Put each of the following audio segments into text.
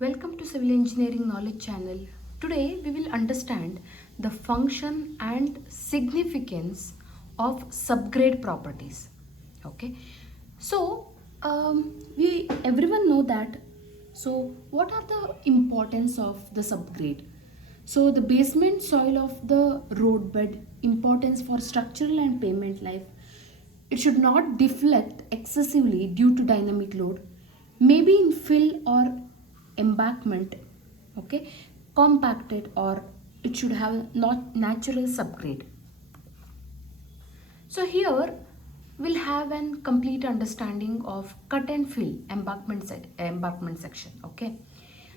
Welcome to Civil Engineering Knowledge Channel. Today we will understand the function and significance of subgrade properties. Okay, so we everyone know that. So what are the importance of the subgrade? So the basement soil of the roadbed, importance for structural and pavement life. It should not deflect excessively due to dynamic load, maybe in fill or embankment, okay, compacted, or it should have not natural subgrade. So here we'll have an complete understanding of cut and fill embankment section. Okay,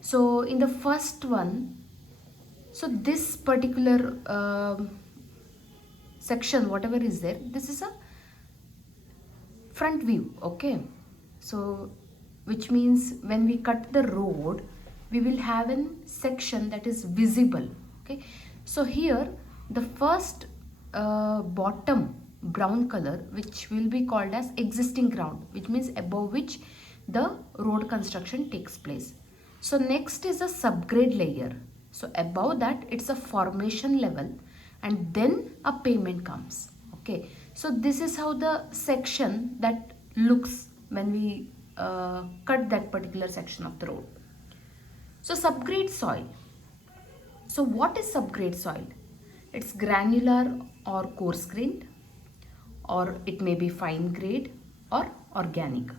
so in the first one, so this particular section, whatever is there, this is a front view. Okay, so which means when we cut the road, we will have a section that is visible. Okay, so here the first bottom brown color, which will be called as existing ground, which means above which the road construction takes place. So next is a subgrade layer. So above that it's a formation level, and then a pavement comes. Okay, so this is how the section that looks when we cut that particular section of the road. So subgrade soil. So what is subgrade soil? It's granular or coarse grained, or it may be fine grade or organic.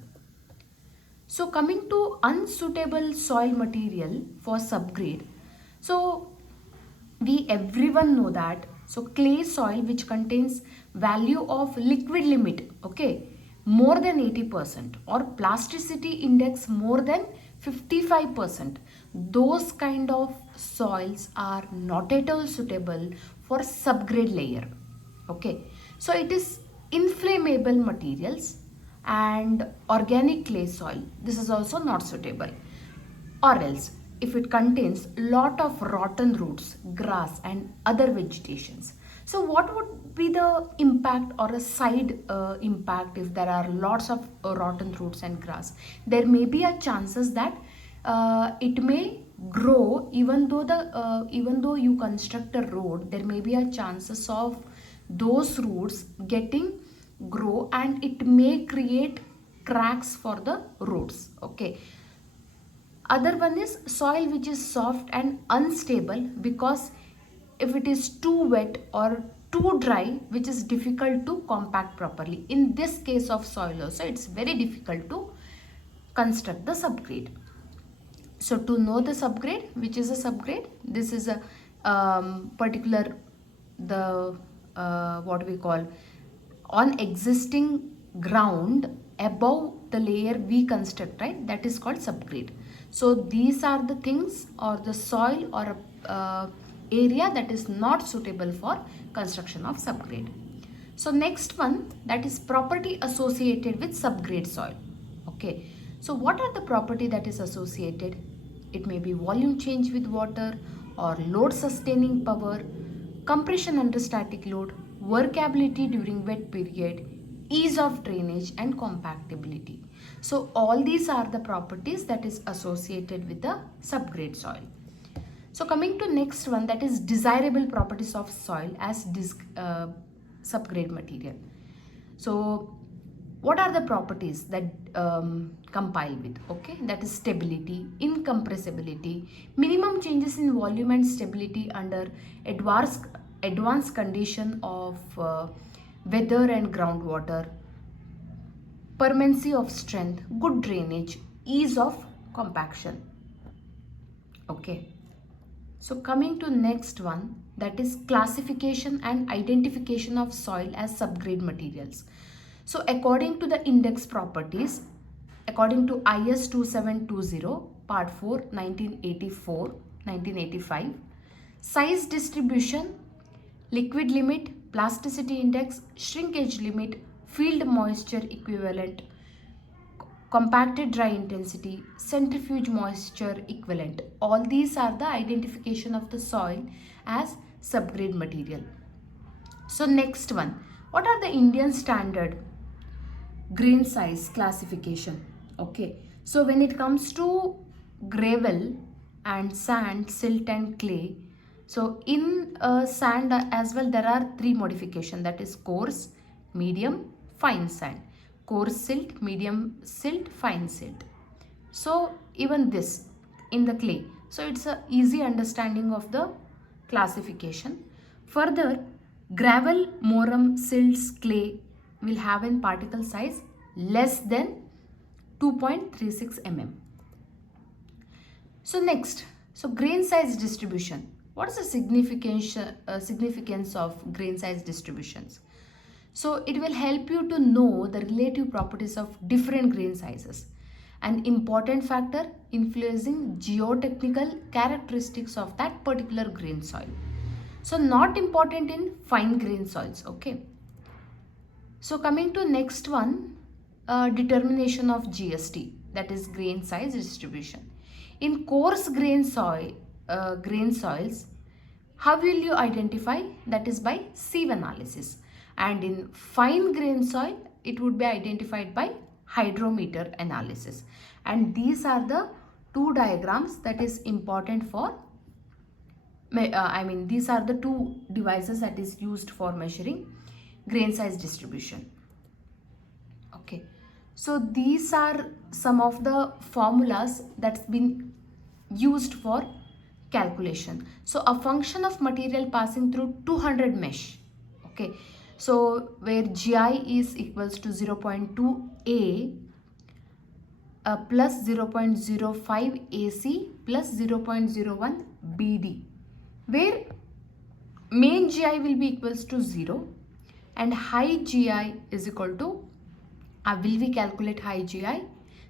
So coming to unsuitable soil material for subgrade. So we everyone know that, so clay soil which contains value of liquid limit, okay, more than 80%, or plasticity index more than 55%, those kind of soils are not at all suitable for subgrade layer. Okay, so it is inflammable materials and organic clay soil, this is also not suitable. Or else if it contains lot of rotten roots, grass and other vegetations. So what would be the impact or a side impact if there are lots of rotten roots and grass? There may be a chances that it may grow, even though you construct a road, there may be a chances of those roots getting grow, and it may create cracks for the roads. Okay, other one is soil which is soft and unstable, because if it is too wet or too dry, which is difficult to compact properly. In this case of soil also, it's very difficult to construct the subgrade. So to know the subgrade, which is a subgrade, this is a particular, the what we call, on existing ground above the layer we construct, right, that is called subgrade. So these are the things, or the soil or area that is not suitable for construction of subgrade. So next one, that is property associated with subgrade soil. Okay, so what are the property that is associated? It may be volume change with water, or load sustaining power, compression under static load, workability during wet period, ease of drainage and compactability. So all these are the properties that is associated with the subgrade soil. So coming to next one, that is desirable properties of soil as subgrade material. So what are the properties that compile with? Okay, that is stability, incompressibility, minimum changes in volume and stability under advanced condition of weather and groundwater, permanency of strength, good drainage, ease of compaction. Okay, so coming to next one, that is classification and identification of soil as subgrade materials. So according to the index properties, according to IS 2720 part 4 1985, size distribution, liquid limit, plasticity index, shrinkage limit, field moisture equivalent, compacted dry intensity, centrifuge moisture equivalent, all these are the identification of the soil as subgrade material. So next one, what are the Indian standard grain size classification? Okay, so when it comes to gravel and sand, silt and clay. So in sand as well, there are three modifications, that is coarse, medium, fine sand. Coarse silt, medium silt, fine silt. So even this in the clay. So it's a easy understanding of the classification. Further, gravel, moram, silts, clay will have a particle size less than 2.36 mm. So next, so grain size distribution. What is the significance of grain size distributions? So it will help you to know the relative properties of different grain sizes, an important factor influencing geotechnical characteristics of that particular grain soil. So not important in fine grain soils, okay. So coming to next one, determination of GSD, that is grain size distribution. In coarse grain soils, how will you identify? That is by sieve analysis. And in fine grain soil, it would be identified by hydrometer analysis. And these are the two diagrams that is important for, these are the two devices that is used for measuring grain size distribution. Okay, so these are some of the formulas that's been used for calculation. So a function of material passing through 200 mesh, okay, so where GI is equals to 0.2 A plus 0.05 AC plus 0.01 BD, where main GI will be equals to 0 and high GI is equal to, will we calculate high GI?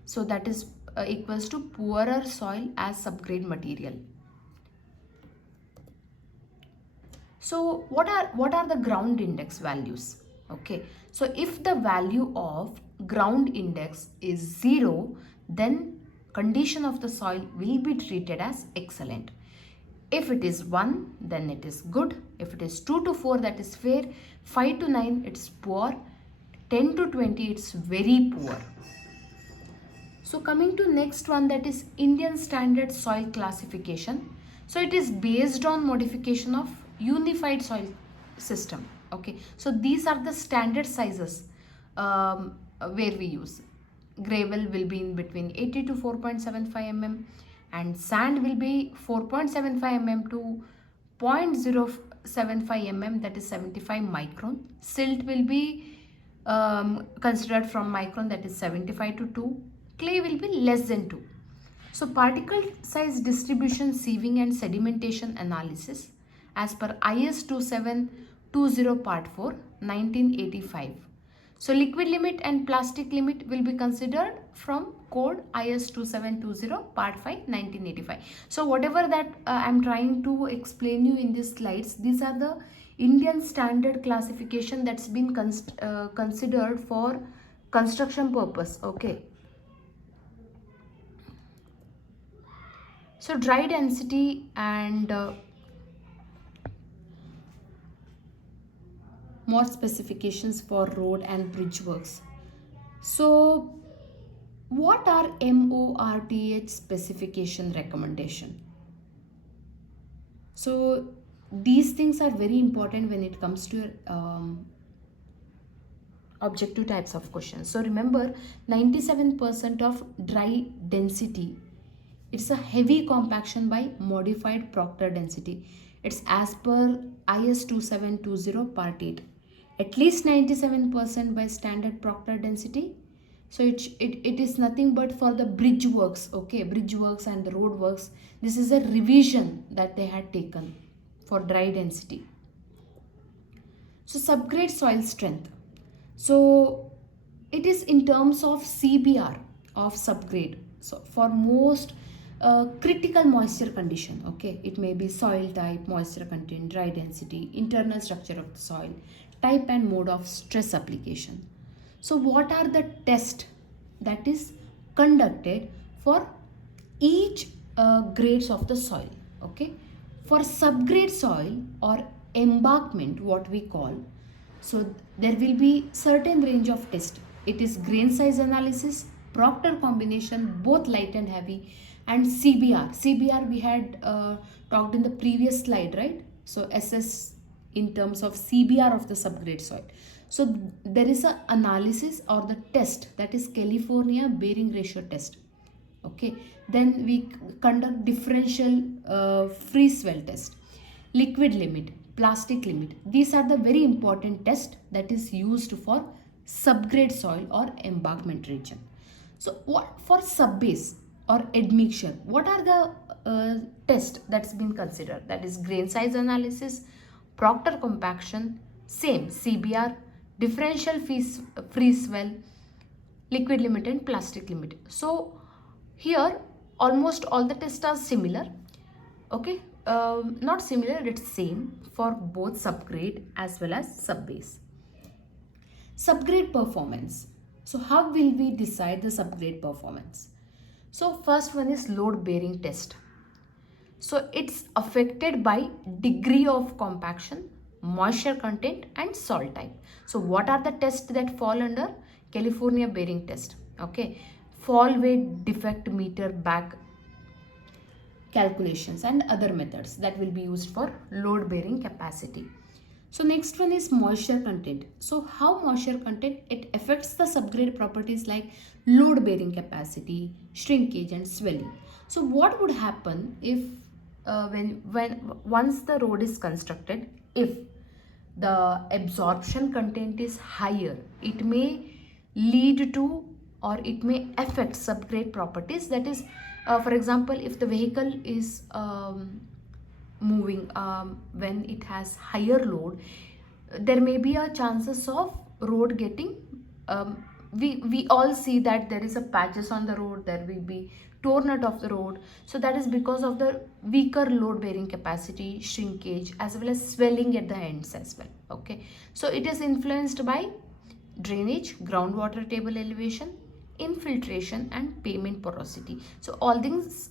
So that is equals to poorer soil as subgrade material. So what are the ground index values? Okay, so if the value of ground index is 0, then condition of the soil will be treated as excellent. If it is 1, then it is good. If it is 2 to 4, that is fair. 5 to 9, it's poor. 10 to 20, it's very poor. So coming to next one, that is Indian Standard Soil Classification. So it is based on modification of unified soil system. Okay, so these are the standard sizes where we use. Gravel will be in between 80 to 4.75 mm and sand will be 4.75 mm to 0.075 mm, that is 75 micron. Silt will be considered from micron, that is 75 to 2. Clay will be less than 2. So particle size distribution, sieving and sedimentation analysis as per IS 2720 part 4 1985. So liquid limit and plastic limit will be considered from code IS 2720 part 5 1985. So whatever that I am trying to explain you in these slides, these are the Indian standard classification that's been considered for construction purpose. Okay. So dry density and more specifications for road and bridge works. So what are MORTH specification recommendation? So these things are very important when it comes to objective types of questions. So remember, 97% of dry density, it's a heavy compaction by modified Proctor density. It's as per IS 2720 part 8. At least 97% by standard Proctor density. So it is nothing but for the bridge works, okay, bridge works and the road works. This is a revision that they had taken for dry density. So subgrade soil strength. So it is in terms of CBR of subgrade. So for most critical moisture condition, okay, it may be soil type, moisture content, dry density, internal structure of the soil, type and mode of stress application. So what are the tests that is conducted for each grades of the soil? Okay, for subgrade soil or embankment, what we call, so there will be certain range of test. It is grain size analysis, Proctor combination, both light and heavy, And CBR we had talked in the previous slide, right? So SS in terms of CBR of the subgrade soil. So there is a analysis or the test, that is California bearing ratio test. Okay, then we conduct differential free swell test, liquid limit, plastic limit. These are the very important tests that is used for subgrade soil or embankment region. So what for subbase or admixture, what are the tests that's been considered? That is grain size analysis, Proctor compaction, same CBR, differential free swell, liquid limit and plastic limit. So here almost all the tests are similar. Okay, not similar, it's same for both subgrade as well as subbase. Subgrade performance. So how will we decide the subgrade performance? So first one is load bearing test. So it's affected by degree of compaction, moisture content and soil type. So what are the tests that fall under California bearing test? Okay, fall weight defect meter back calculations and other methods that will be used for load bearing capacity. So next one is moisture content. So how moisture content, it affects the subgrade properties like load bearing capacity, shrinkage and swelling. So what would happen if when once the road is constructed, if the absorption content is higher, it may lead to or it may affect subgrade properties. That is, for example, if the vehicle is moving when it has higher load, there may be a chances of road getting we all see that there is a patches on the road, there will be torn out of the road. So that is because of the weaker load bearing capacity, shrinkage as well as swelling at the ends as well. Okay, so it is influenced by drainage, groundwater table elevation, infiltration and pavement porosity. So all these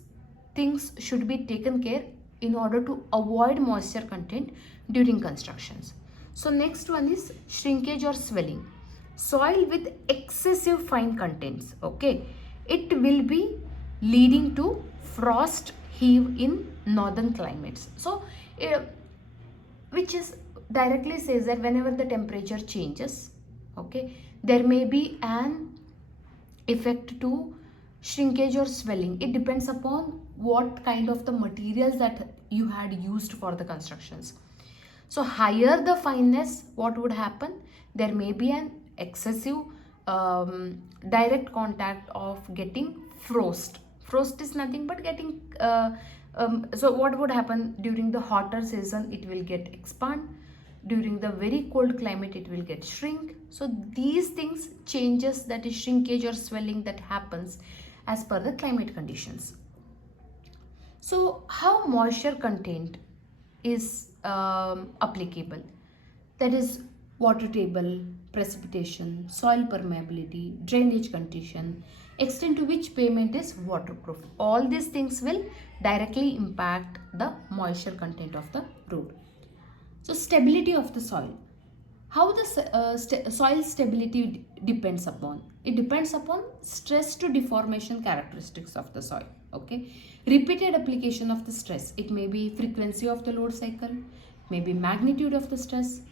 things should be taken care in order to avoid moisture content during constructions. So next one is shrinkage or swelling. Soil with excessive fine contents, okay, it will be leading to frost heave in northern climates. So which is directly says that whenever the temperature changes, okay, there may be an effect to shrinkage or swelling. It depends upon what kind of the materials that you had used for the constructions. So higher the fineness, what would happen? There may be an excessive direct contact of getting frost. Frost is nothing but getting so what would happen during the hotter season, it will get expand. During the very cold climate, it will get shrink. So these things changes, that is shrinkage or swelling, that happens as per the climate conditions. So how moisture content is applicable? That is water table, precipitation, soil permeability, drainage condition, extent to which pavement is waterproof. All these things will directly impact the moisture content of the road. So stability of the soil. How the soil stability depends upon? It depends upon stress to deformation characteristics of the soil. Okay, repeated application of the stress. It may be frequency of the load cycle, maybe magnitude of the stress.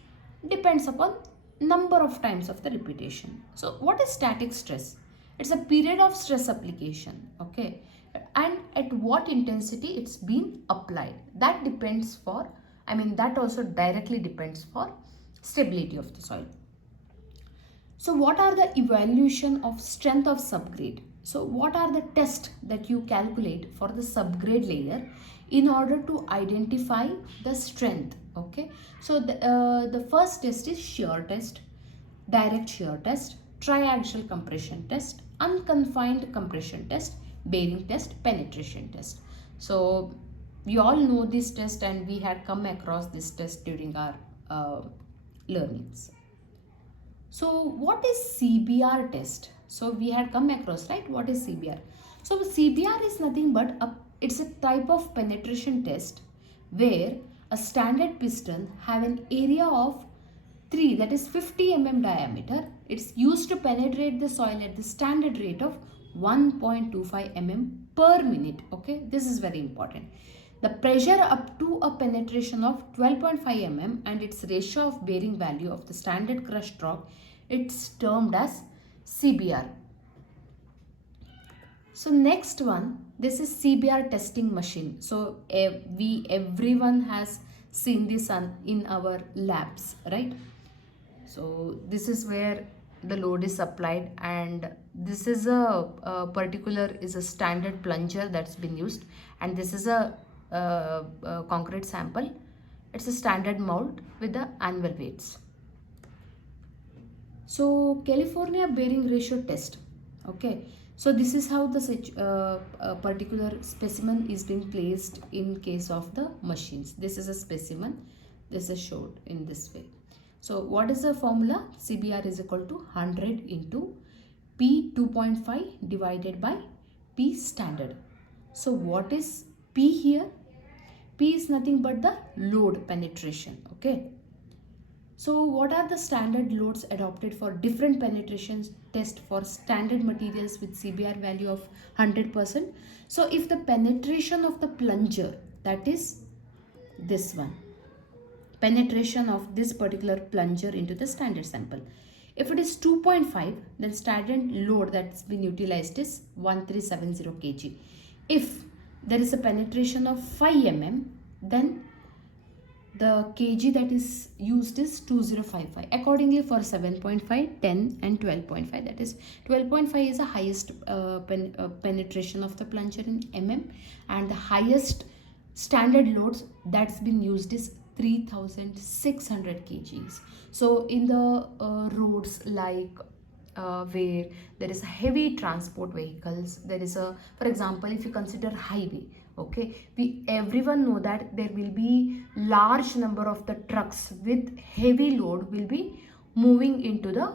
Depends upon number of times of the repetition. So what is static stress? It's a period of stress application. Okay, and at what intensity it's been applied. That depends for. That also directly depends for stability of the soil. So what are the evaluation of strength of subgrade? So what are the tests that you calculate for the subgrade layer in order to identify the strength? Okay, so the first test is shear test, direct shear test, triaxial compression test, unconfined compression test, bearing test, penetration test. So we all know this test and we had come across this test during our learnings. So what is CBR test? So we had come across, right? What is CBR? So CBR is nothing but it's a type of penetration test where a standard piston have an area of 3, that is 50 mm diameter. It's used to penetrate the soil at the standard rate of 1.25 mm per minute. Okay, this is very important. The pressure up to a penetration of 12.5 mm and its ratio of bearing value of the standard crushed rock, it's termed as CBR. So next one, this is CBR testing machine. So everyone has seen this in our labs, right? So this is where the load is applied, and this is a particular is a standard plunger that's been used, and this is a concrete sample. It's a standard mold with the annual weights. So California bearing ratio test. Okay, so this is how the particular specimen is being placed in case of the machines. This is a specimen. This is showed in this way. So what is the formula? CBR is equal to 100 into P 2.5 divided by P standard. So what is P here? P is nothing but the load penetration. Okay. So what are the standard loads adopted for different penetrations test for standard materials with CBR value of 100%? So if the penetration of the plunger, that is this one, penetration of this particular plunger into the standard sample. If it is 2.5, then standard load that's been utilized is 1370 kg. If there is a penetration of 5 mm, then the kg that is used is 2055. Accordingly, for 7.5, 10 and 12.5, that is 12.5 is the highest penetration of the plunger in mm, and the highest standard loads that's been used is 3600 kgs. So in the roads like where there is a heavy transport vehicles, there is a, for example, if you consider highway, okay, everyone know that there will be large number of the trucks with heavy load will be moving into the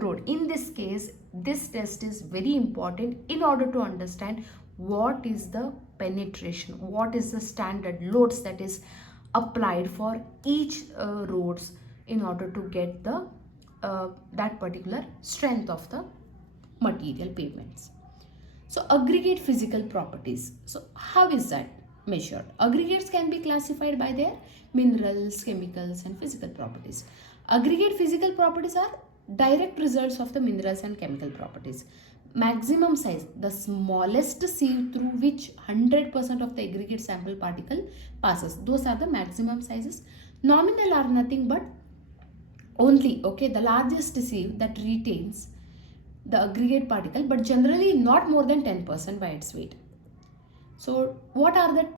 road. In this case, this test is very important in order to understand what is the penetration, what is the standard loads that is applied for each roads in order to get the that particular strength of the material pavements. So aggregate physical properties. So how is that measured? Aggregates can be classified by their minerals, chemicals and physical properties. Aggregate physical properties are direct results of the minerals and chemical properties. Maximum size, the smallest sieve through which 100% of the aggregate sample particle passes. Those are the maximum sizes. Nominal are nothing but only, okay, the largest sieve that retains the aggregate particle, but generally not more than 10% by its weight. So what are the